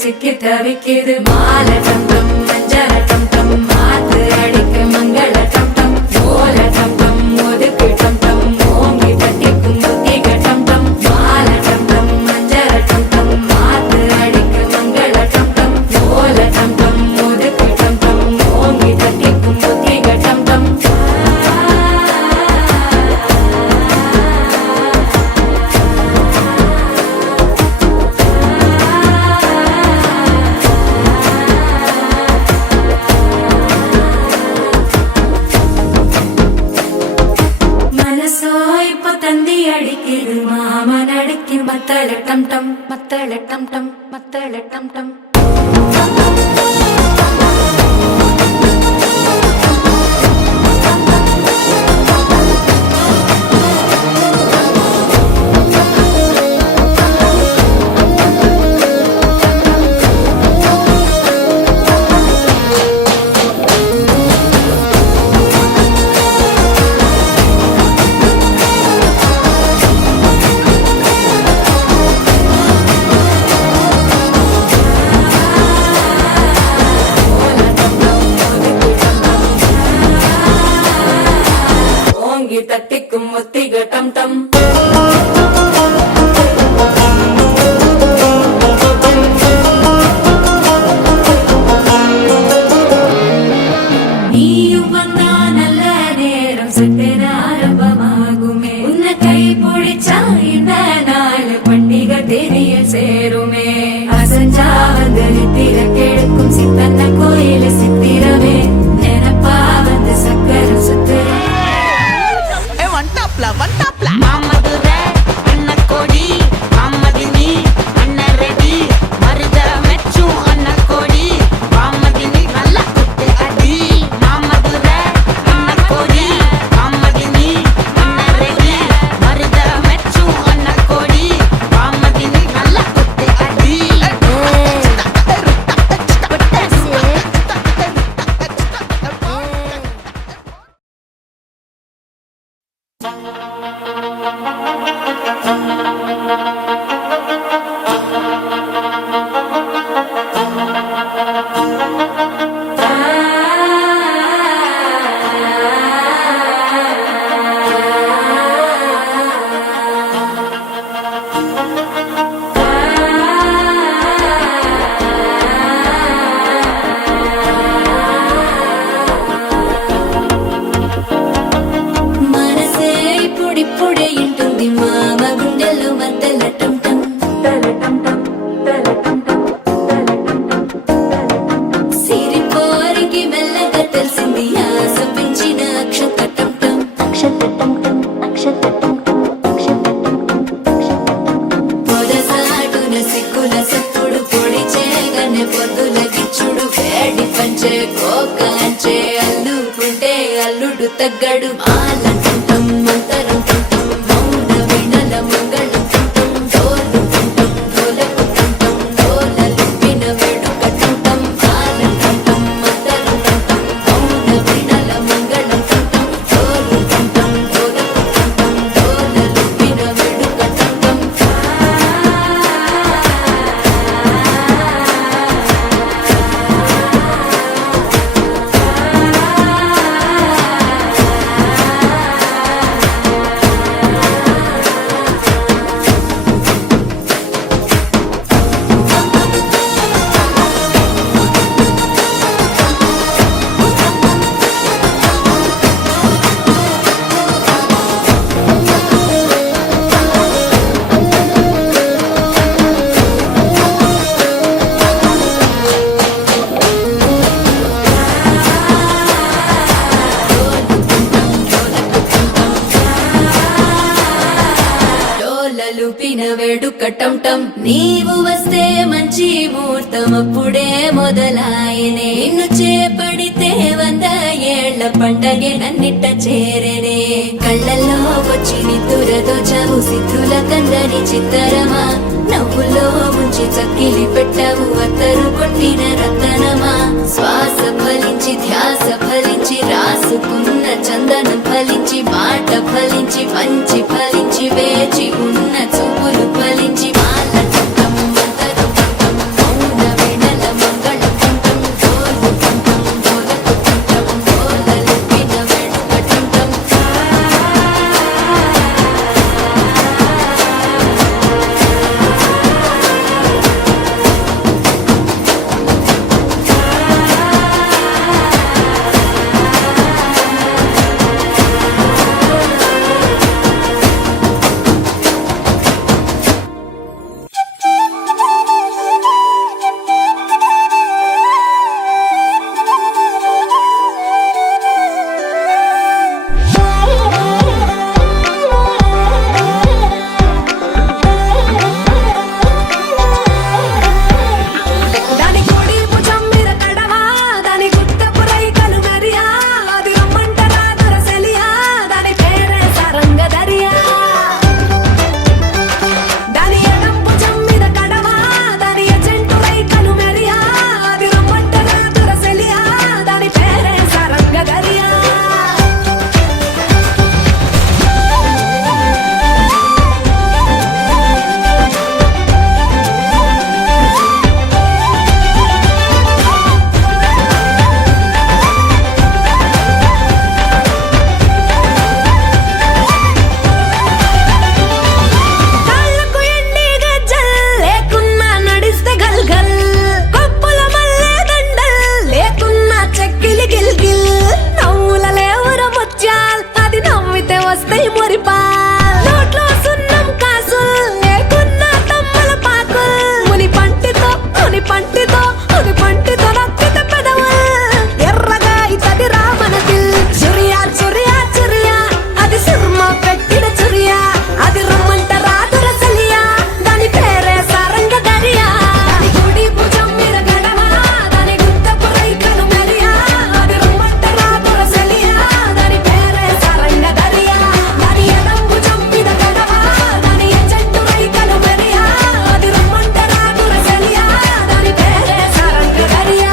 சிக்கி தவிக்குது மாலை டம் டம் மஞ்சள டம் டம் மாத்து அடிக்க மங்கள டம் டம் ஓல டம் டம் ஒதுக்கு டம் டம் ஓங்கி தட்டிக்கும் புத்திக டம் டம் மாலை டம் டம் மஞ்சள டம் டம் மாத்து அடிக்க மங்கள டம் டம் ஓல டம் டம் ஒதுக்கு டம் டம் ஓங்கி தட்டிக்கும் புத்திக டம் டம் அடிக்குது மாமன் அடிக்கி மத்தள டம் டம் மத்தள டம் டம் மத்தள டம் டம் தட்டிக்கும் ஒத்திக டம் டம் நீயும் வந்தா நல்ல நேரம் சட்டென ஆரம்பமாகுமே உன்னை கை பிடிச்சா இந்த நாள் பண்டிகை தெரிய சேருமே அசஞ்சா வந்து நித்திர கெடுக்கும் சித்தன்ன கோயில சித்திரமே நினப்பா வந்து சக்கர சுத்துற மாமதுரை அண்ண கோடி மாமதினி அண்ண ரெடி மருத மெச்சும் அண்ண கோடி மாமதினி நல்லா குத்து அடி மாமதுரை அண்ண கோடி மாமதினி அண்ண ரெடி மருத மெச்சும் அண்ண கோடி மாமதினி நல்லா குத்து அடி అల్లుకుంటే అల్లుడు తగ్గడు మాలంటం మంతరం మౌన వినల మంగళం డోలు డోలకు డోలలు విన వేడుక టం మాలంటం మంతరం మౌన వినల మంగళం డోలు డోలకు డోలలు విన వేడుక టం వేడుకటం టం నీవు వస్తే మంచి ముహూర్తం అప్పుడే మొదలాయనే నిన్ను చేపడితే 100 ఏళ్ల పండగే నన్నిట్ట చేరనే కళ్ళల్లో వచ్చి నిద్దురదోచావు సిద్ధుల కందని చిత్తరమా నవ్వులో ముంచి చక్కిలి పెట్టావు అత్తరు కొట్టిన రతనమా శ్వాస ఫలించి ధ్యాస ఫలించి రాసుకున్న చందనం ఫలించి మాట ఫలించి మంచి ఫలించి వేచి ఉన్న చూపులు ఫలించి మాల కంఠం మంతరు కంఠం మౌన వెనల మంగళ కంఠం డోలు కంఠం డోలకు కంఠం డోలలిపిన వేడుక కంఠం దాని కోడి భుజం మీద కడవా దాని గుత్తపు రైకలు మెరియా అది రమ్మంటరా దొరసెలియా దాని పేరే సరంగ దరియా దాని ఎడం భుజం మీద కడవా దాని ఎజెంటు రైకలు మెరియా అది రమ్మంటరా దొరసెలియా దాని పేరే సరంగ దరియా కాళ్ళకు ఎండి గజ్జల్ లేకున్నా నడిస్తే గల్గల్ కొప్పుల మల్లె దండల్ లేకున్నా చెక్కిలి గిల్గిల్ నవ్వుల లేవుర ముత్యాల్ అది నవ్వితే వస్తాయి మురిపాల్ నోట్లో సున్నం కాసుల్ లేకున్నా తమ్మల పాకుల్ ముని పంటితో నొక్కితే పెదవుల్ ఎర్రగా ఇతది రామనదిల్ చురియా చురియా చురియా అది సుర్మ పెట్టిన చురియా అది రమ్మంట రాదురసలియా దాని పేరే సారంగ దరియా దాని కుడి భుజం మీద గడవా దాని గుత్తపు రైకలు మెరియా అది రమ్మంట రాదురసలియా దాని పేరే సారంగ దరియా దాని ఎడం భుజం మీద గడవా దాని ఎజెంటు రైకలు మెరియా అది రమ్మంట రాదురసలియా దాని పేరే సారంగ దరియా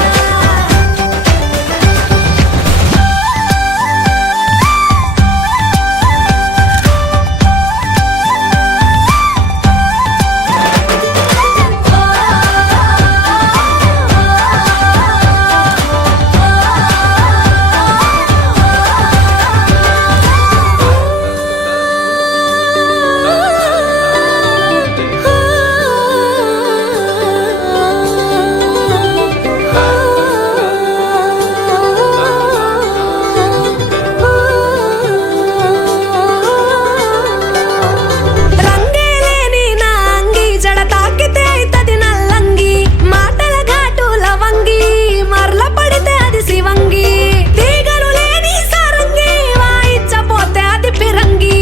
రంగేలేని నా అంగి జడ తాకితే అయితది నల్లంగి మాటల ఘాటు లవంగి మరల పడితే అది శివంగి తీగలు లేని సారంగి వాయించపోతే అది పిరంగి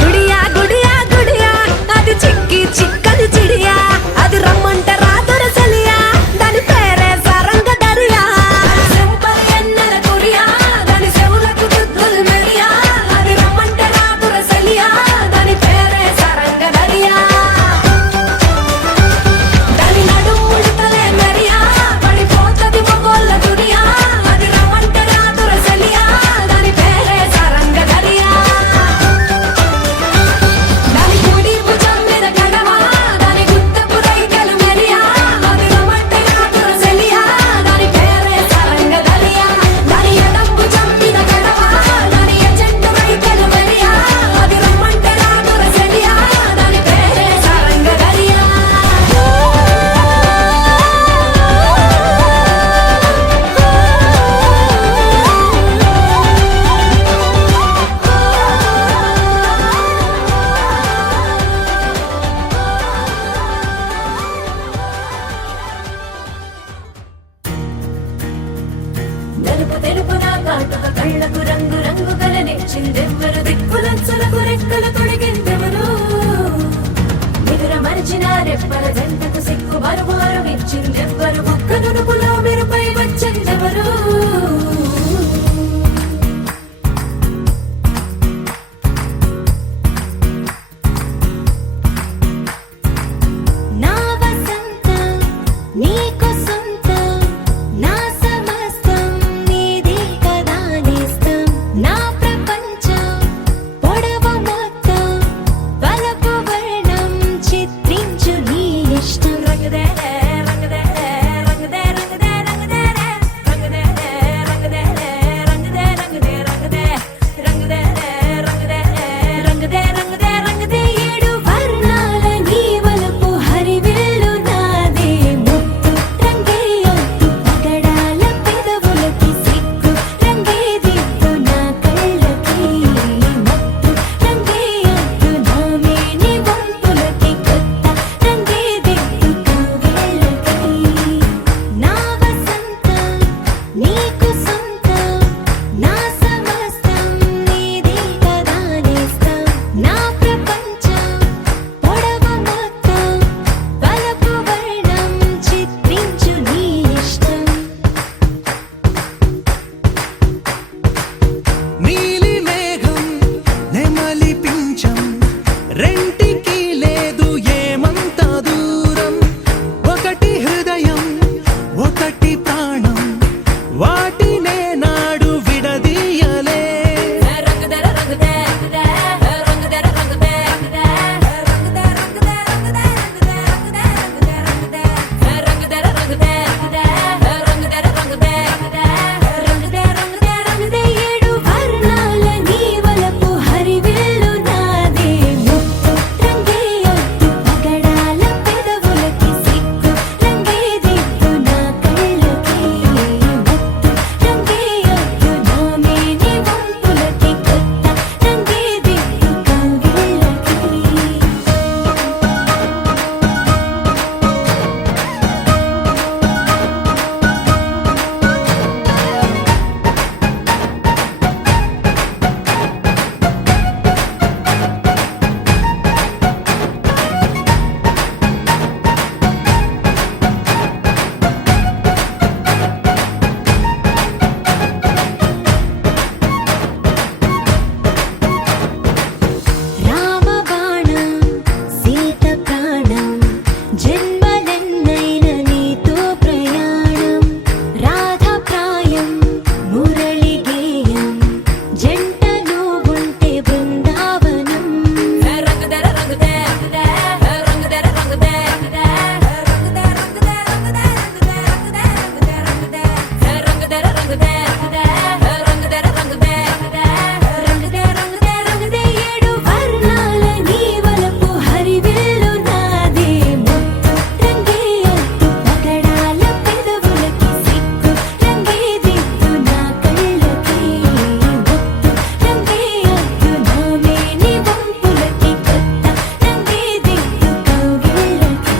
గుడియా గుడియా గుడియా అది చిక్కి చిక్కని చిడియా అది రమ్మంట రాదురసలియా దాని పేరే సారంగ దరియా సెంపర్ ఎన్నెల కురియా దాని చెవులకు దుద్దులు మెరియా అది రమ్మంట రాదురసలియా దాని పేరే సారంగ దరియా దాని నడుముడుతలే మెరియా పడిపోతది మొగోళ్ళ దునియా అది రమ్మంట రాదురసలియా దాని పేరే సారంగ దరియా దాని కుడి భుజం మీద కడవా దాని గుత్తపు రైకలు మెరియా అది రమ్మంట రాదురసలియా దాని పేరే సారంగ దరియా దాని ఎడం భుజం మీద కడవా దాని ఎజెంటు రైకలు మెరియా అది రమ్మంట రాదురసలియా దాని పేరే సారంగ దరియా నలుపు తెలుపున కాటుక కళ్ళకు రంగు రంగు కలనిచ్చిందెవ్వరు దిక్కులంచులకు రెక్కలు తొడిగిందెవరు నిదుర మరిచిన రెప్పల జంటకు సిక్కు మరుమారు ఇచ్చిందెవ్వరు ఒక్క నునుపులో మెరుపై వచ్చిందెవరు నా వసంతం నీకు సొంతం నా సమస్తం నీది కదా నేస్తం నా ప్రపంచం పొడవు మొత్తం వలపు వర్ణం చిత్రించు నీ ఇష్టం రంగదే రంగదే రంగదే రంగదే రంగదే రంగదే రంగదే రంగదే రంగదే రంగదే రంగదే రంగదే రంగదే రంగదే రంగదే ఏడు వర్ణాల నీ వలపు హరివిల్లు నాదే ముత్తు రంగేయొద్దు పగడాల పెదవులకి సిగ్గు రంగేదిద్దు నా కళ్ళకి మత్తు రంగేయొద్దు నా మేని వంపులకి కొత్త రంగేదిద్దు కౌగిళ్ళకి నా వసంతం నీకు సొంతం నా సమస్తం నీది కదా నేస్తం నా ప్రపంచం పొడవు మొత్తం వలపు వర్ణం చిత్రించు నీ ఇష్టం నీలి మేఘం నెమలి పించం రెంటికి లేదు ఏమంత దూరం ఒకటి హృదయం ఒకటి ప్రాణం వాటినే నాడు విడదీయలే రంగదే రంగదే రంగదే రంగదే రంగదే రంగదే రంగదే రంగదే రంగదే రంగదే రంగదే రంగదే రంగదే రంగదే రంగదే రంగదే ఏడు వర్ణాల నీ వలపు హరివిల్లు నాదే ముత్తు రంగేయొద్దు పగడాల పెదవులకి సిగ్గు రంగేదిద్దు నా కళ్ళకి మత్తు రంగేయొద్దు నా మేని వంపులకి కొత్త రంగేదిద్దు కౌగిళ్ళకి రామబాణం సీత ప్రాణం జన్మలెన్నైన నీతో ప్రయాణం రాధా ప్రాయం మురళి గేయం జంట నువ్వుంటే బృందావనం రంగదే రంగదే రంగదే రంగదే రంగదే రంగదే రంగదే రంగదే రంగదే రంగదే రంగదే రంగదే రంగదే ఏడు వర్ణాల నీ వలపు హరివిల్లు నాదే ముత్తు రంగేయొద్దు పగడాల పెదవులకి సిగ్గు రంగేదిద్దు నా కళ్ళకి ముత్తు రంగేయొద్దు నా మేని వంపులకి కొత్త రంగేదిద్దు కౌగిళ్ళకి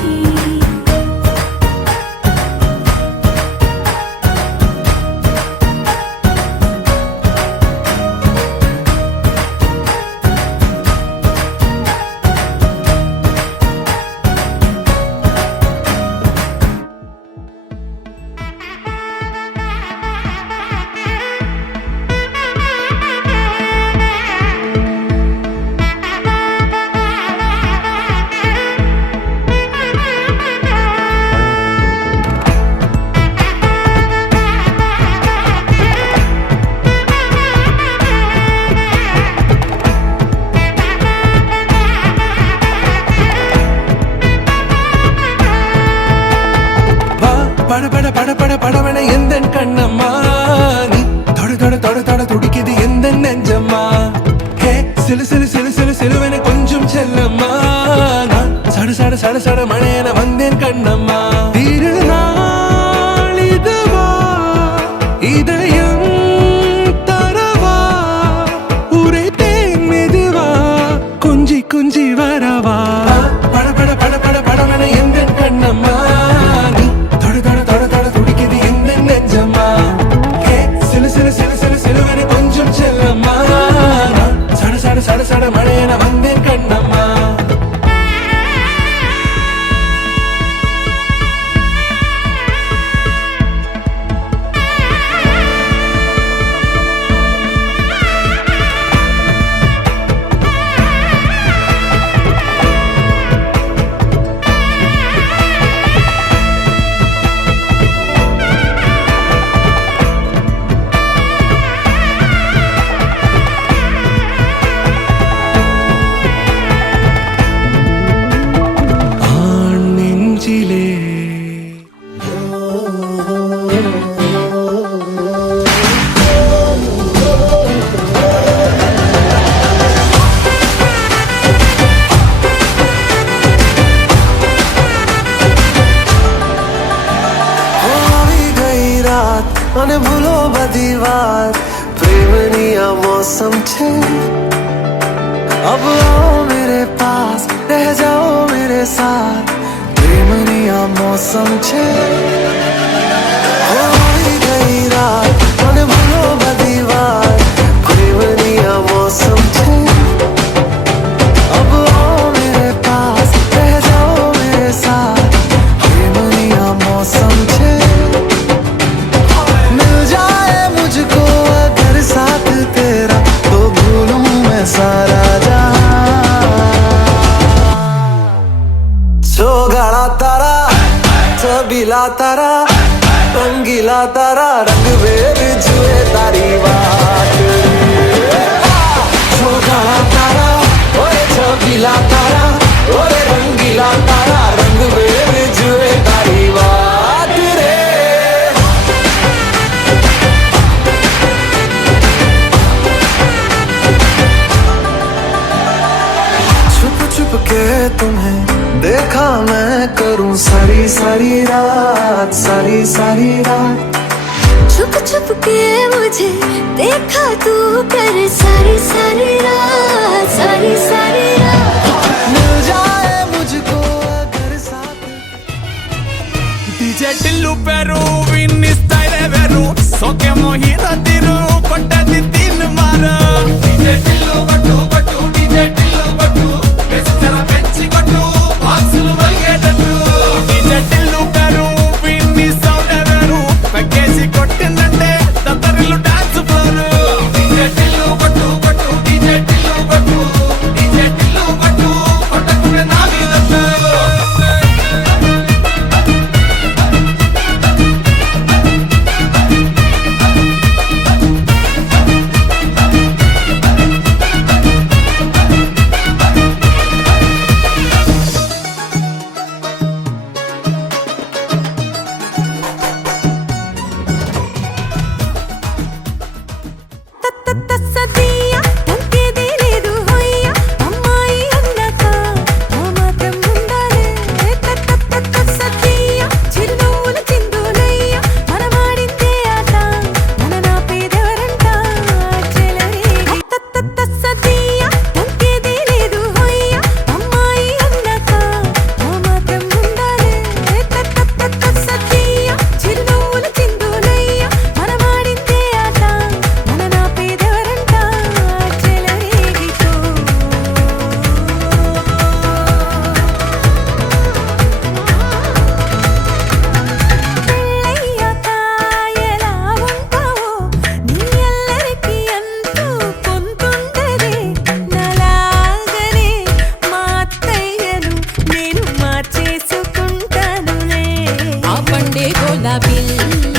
வா பட பட பட பட படவன எந்தன் கண்ணம்மா நீ தொட தொட தொட தொட துடிக்குது எந்தன் நெஞ்சம்மா ஹே சிலு சிலு சிலு சிலு சிலுவென கொஞ்சம் செல்லம்மா நான் சட சட சட சட மழையென வந்தேன் கண்ணம்மா திருநாள் இதுவா இதயம் தரவா உரைத்தேன் மெதுவா கொஞ்சி கொஞ்சி வரவா பட பட பட பட படவன எந்தன் கண்ணம்மா நீ தொட தொட தொட தொட துடிக்குது எந்தன் நெஞ்சம்மா ஹே சிலு சிலு சிலு சிலு சிலுவென கொஞ்சம் செல்லம்மா நான் சட சட சட சட மழையென வந்தேன் கண்ணம்மா મને ભૂલો બધી વાત પ્રેમની આ મૌસમ છે अब आओ मेरे पास रह जाओ मेरे साथ प्रेमनी आ मौसम छे होई गई रात મને ભૂલો બધી વાત પ્રેમની આ મૌસમ છે अब आओ मेरे पास रह जाओ मेरे साथ प्रेमनी आ मौसम छे मिल जाए मुझको अगर साथ तेरा तो भूलूं मैं सारा गाड़ा तारा छबीला तारा रंगीला तारा रंग वेर जुए तारी बात गाड़ा तारा ओए छबीला तारा ओए रंगीला तारा रंग वेर जुए तारी बात रे छुप छुप के तुम्हें देखा मैं करूं सारी सारी रात सारी सारी रात छुप छुप के मुझे देखा तू कर सारी सारी रात सारी सारी रात मिल जाए मुझको अगर साथ DJ टिल्लू पेरू विनी स्टाइल वेरू सोके मोहिरा तिरू पट्टा दी तीन मार DJ टिल्लू बट्टू बट्टू DJ टिल्लू बट्टू बेस जरा बेंची बट्टू बाक्सुल मलगेटू DJ टिल्लू पेरू विनी साउंड वेरू पैकेजी కొట్టిందంటే తత్తరిల్లు డాన్స్ ఫ్లోర్ DJ టిల్లు బట్టు బట్టు DJ టిల్లు బట్టు DJ టిల్లు బట్టు కొట్టకునే నా మీద సదియా తగ్గేది లేదు హోయ్యా అమ్మాయి అన్నాక ఆ మాత్రం ఉండాలే సదియా చిరునవ్వుల చిందులయ్యా మనవాడిందే ఆట మన నా పేదవరంట చెలరేగి సదియా తగ్గేది లేదు హోయ్యా అమ్మాయి అన్నాక ఆ మాత్రం ఉండాలే సదియా చిరునవ్వుల చిందులయ్యా మనవాడిందే ఆట మన నా పేదవరంట చెలరేగికో పెళ్ళయ్యాక ఎలా ఉంటావో నీ ఎల్లరికి అంటూ కొంతుంటదే నలాగనే మా అత్తయ్యను నేను మార్చేసుకుంటానులే ఆ పండే గులాబీల్